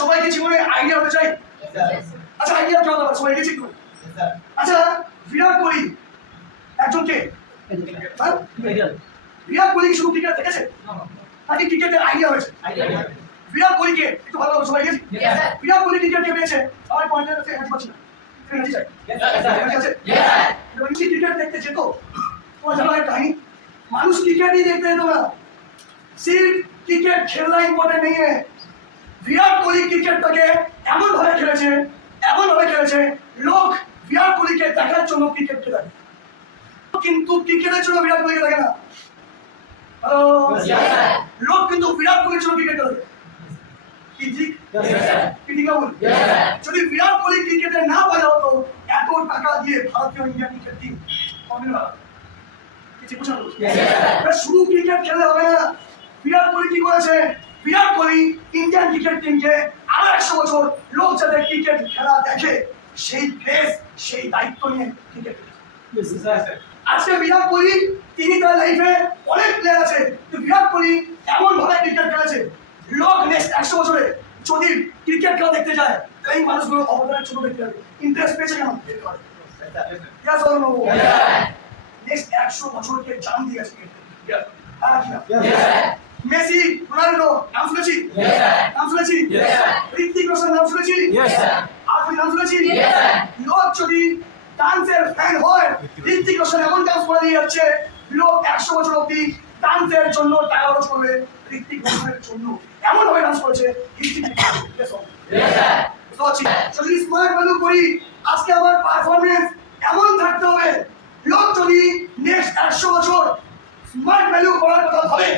সবাইকে জীবনে আইডিয়া হতে চাই। আচ্ছা আইডিয়া কেমন হবে সবাই গেছি তো। আচ্ছা বিরাট কোহলি একজনকে বিরাট কোহলি কি শুধু ক্রিকেট দেখেছে নাকি ক্রিকেটের আইডিয়া হয়েছে? বিরাট কোহলিকে একটু ভালো হবে সবাই গেছি। বিরাট কোহলি ক্রিকেটকে পেয়েছে সবাই পয়েন্টের কাছে এখানে পাচ্ছি না ক্রিকেট দেখতে যেত তোমার জানা একটা কাহিনী মানুষ क्रिकेट ही देखते हैं तो ना सिर्फ क्रिकेट खेलना इम्पोर्टेंट नहीं है। विराट कोहली क्रिकेटটাকে এমন ভাবে খেলেছে লোক বিরাট কোহলিকে দেখার জন্য ক্রিকেট খেলে কিন্তু ক্রিকেটের জন্য বিরাট কোহলিকে দেখে না। হ্যালো লোক কিন্তু বিরাট কোহলির জন্য ক্রিকেট খেলে কি ঠিক কি বল যদি বিরাট কোহলি ক্রিকেটে না পাওয়া হতো এত টাকা দিয়ে ভারতীয় ইন্ডিয়ান ক্রিকেট টিম কমবে না শুধু ক্রিকেট খেললে হবে না। বিরাট কোহলি কি করেছে? বিরাট কোহলি ইন্ডিয়ান ক্রিকেট টিমকে আরো 100 বছর লোক যাতে ক্রিকেট খেলা দেখে সেই ফেস সেই দায়িত্ব নিয়ে ক্রিকেট আজকে বিরাট কোহলি তিনি তার লাইফে অনেক প্লেয়ার আছে বিরাট কোহলি এমন ভাবে ক্রিকেট খেলেছে লোক নেক্সট 100 বছরে যদি ক্রিকেট খেলা দেখতে যায় এই মানুষগুলো অবদানের ছোট দেখতে হবে ইন্টারেস্ট পেয়েছে কেন দেখতে পারে नेक्स्ट 100 বছর के जान दिया মেসি রোনাল্ডো নাম শুনেছি নাম শুনেছি ঋত্বিক রোশন নাম শুনেছি আপনি নাম শুনেছি লোক যদি ডান্সের ফ্যান হয় ঋত্বিক রোশন এমন ডান্স করে দিয়ে যাচ্ছে লোক 100 বছর অবধি ডান্সের জন্য টাকা খরচ করবে ঋত্বিক রোশনের জন্য এমন ভাবে ডান্স করেছে যদি স্মার্ট ভ্যালু করি আজকে আমার পারফরম্যান্স এমন থাকতে হবে লোক যদি নেক্সট 100 বছর স্মার্ট ভ্যালু করার কথা ভাবে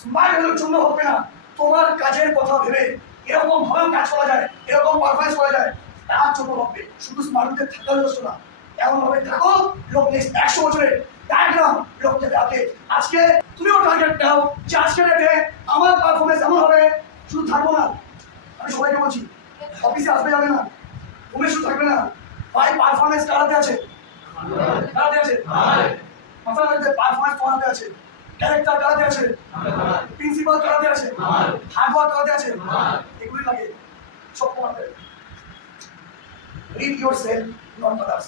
স্মার্ট ভ্যালুর জন্য হবে না তোমার কাজের কথা ভেবে এরকম ভাবে কাজ করা যায় এরকম পারফরমেন্স করা যায় তার জন্য হবে শুধু স্মার্ট ভ্যালু থাকা যথেষ্ট না এমন ভাবে থাকো লোক নেক্সট 100 বছরে ডায়াগ্রাম লোক যাতে আগে আজকে তুমিও টার্গেট নাও যে আজকে ডেটে আমার পারফরমেন্স এমন হবে শুধু থাকবো না আমি সবাইকে বলছি অফিসে আসবে যাবে না তুমি শুধু থাকবে না ভাই পারফরমেন্স কারাতে আছে কারাতে আছে মাথা রাখতে পারফরমেন্স করাতে আছে ক্যারেক্টার কারাতে আছে প্রিন্সিপাল কারাতে আছে হার্ড ওয়ার্ক কারাতে আছে এগুলি লাগে সব করাতে রিড ইয়োরসেলফ নট আদার্স